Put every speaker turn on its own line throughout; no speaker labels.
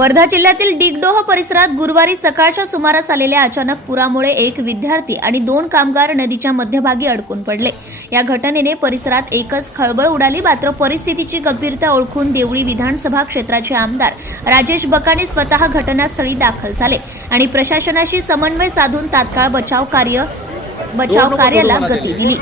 वर्धा जिल्ह्यातील डिगडोह परिसरात गुरुवारी सकाळच्या सुमारास आलेल्या अचानक पुरामुळे एक विद्यार्थी आणि दोन कामगार नदीच्या मध्यभागी अडकून पडले. या घटनेने परिसरात एकच खळबळ उडाली मात्र परिस्थितीची गंभीरता ओळखून देवळी विधानसभा क्षेत्राचे आमदार राजेश बकाने स्वतः घटनास्थळी दाखल झाले आणि प्रशासनाशी समन्वय साधून तात्काळ बचाव कार्य बचाव कार्याला गती दिली.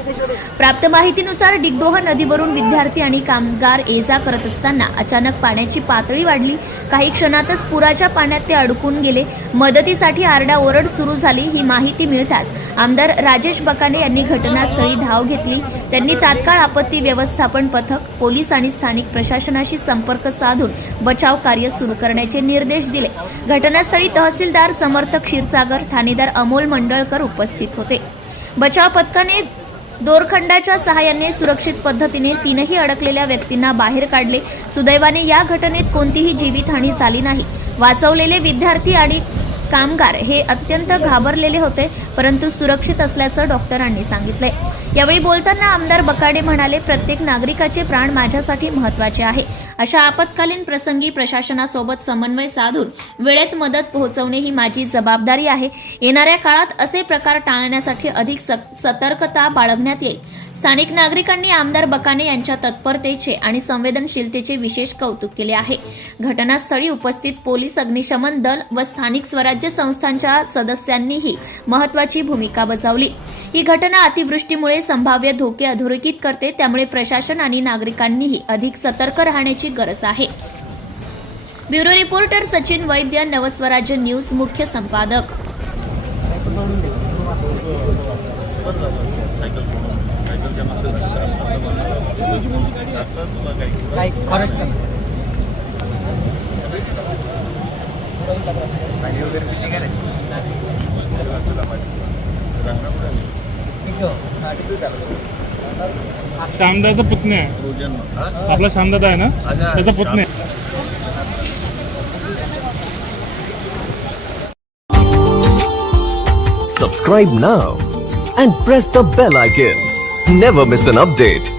प्राप्त माहितीनुसार डिगडोह नदीवरून विद्यार्थी आणि कामगार ये जा करत असताना अचानक पाण्याची पातळी वाढली. काही क्षणातच पुराच्या पाण्यात ते अडकून गेले. मदतीसाठी आरडाओरड सुरू झाली ही माहिती मिळताच आमदार राजेश बकाने यांनी घटनास्थळी धाव घेतली. त्यांनी तात्काळ आपत्ती व्यवस्थापन पथक पोलीस आणि स्थानिक प्रशासनाशी संपर्क साधून बचाव कार्य सुरू करण्याचे निर्देश दिले. घटनास्थळी तहसीलदार समर्थ क्षीरसागर ठाणेदार अमोल मंडळकर उपस्थित होते. बचाव पथकाने दोरखंडाच्या सहाय्याने सुरक्षित पद्धतीने तीनही अडकलेल्या व्यक्तींना बाहेर काढले. सुदैवाने या घटनेत कोणतीही जीवितहानी झाली नाही. वाचवलेले विद्यार्थी आणि कामगार हे अत्यंत घाबरलेले होते परंतु सुरक्षित असल्याचं डॉक्टरांनी सांगितलंय. यावेळी बोलताना आमदार बकाडे म्हणाले प्रत्येक नागरिकाचे प्राण माझ्यासाठी महत्त्वाचे आहे. अशा आपत्कालीन प्रसंगी प्रशासनासोबत समन्वय साधून वेळेत मदत पोहोचवणे ही माझी जबाबदारी आहे. येणाऱ्या काळात असे प्रकार टाळण्यासाठी अधिक सत- सतर्कता बाळगण्यात येईल. स्थानिक नागरिकांनी आमदार बकाने यांच्या तत्परतेचे आणि संवेदनशीलतेचे विशेष कौतुक केले आहे. घटनास्थळी उपस्थित पोलीस अग्निशमन दल व स्थानिक स्वराज्य संस्थांच्या सदस्यांनीही महत्वाची भूमिका बजावली. ही घटना अतिवृष्टीमुळे संभाव्य धोके अधोरेखित करते त्यामुळे प्रशासन आणि नागरिकांनीही अधिक सतर्क राहण्याची गरज आहे. Bureau reporter Sachin Vaidya Navswarajya news मुख्य संपादक.
काही खरंच का
श्यामदाचा पुतण्या आहे आपला श्यामदादा आहे ना त्याचा पुतण्या आहे.
Subscribe now and press the bell icon. Never miss an update.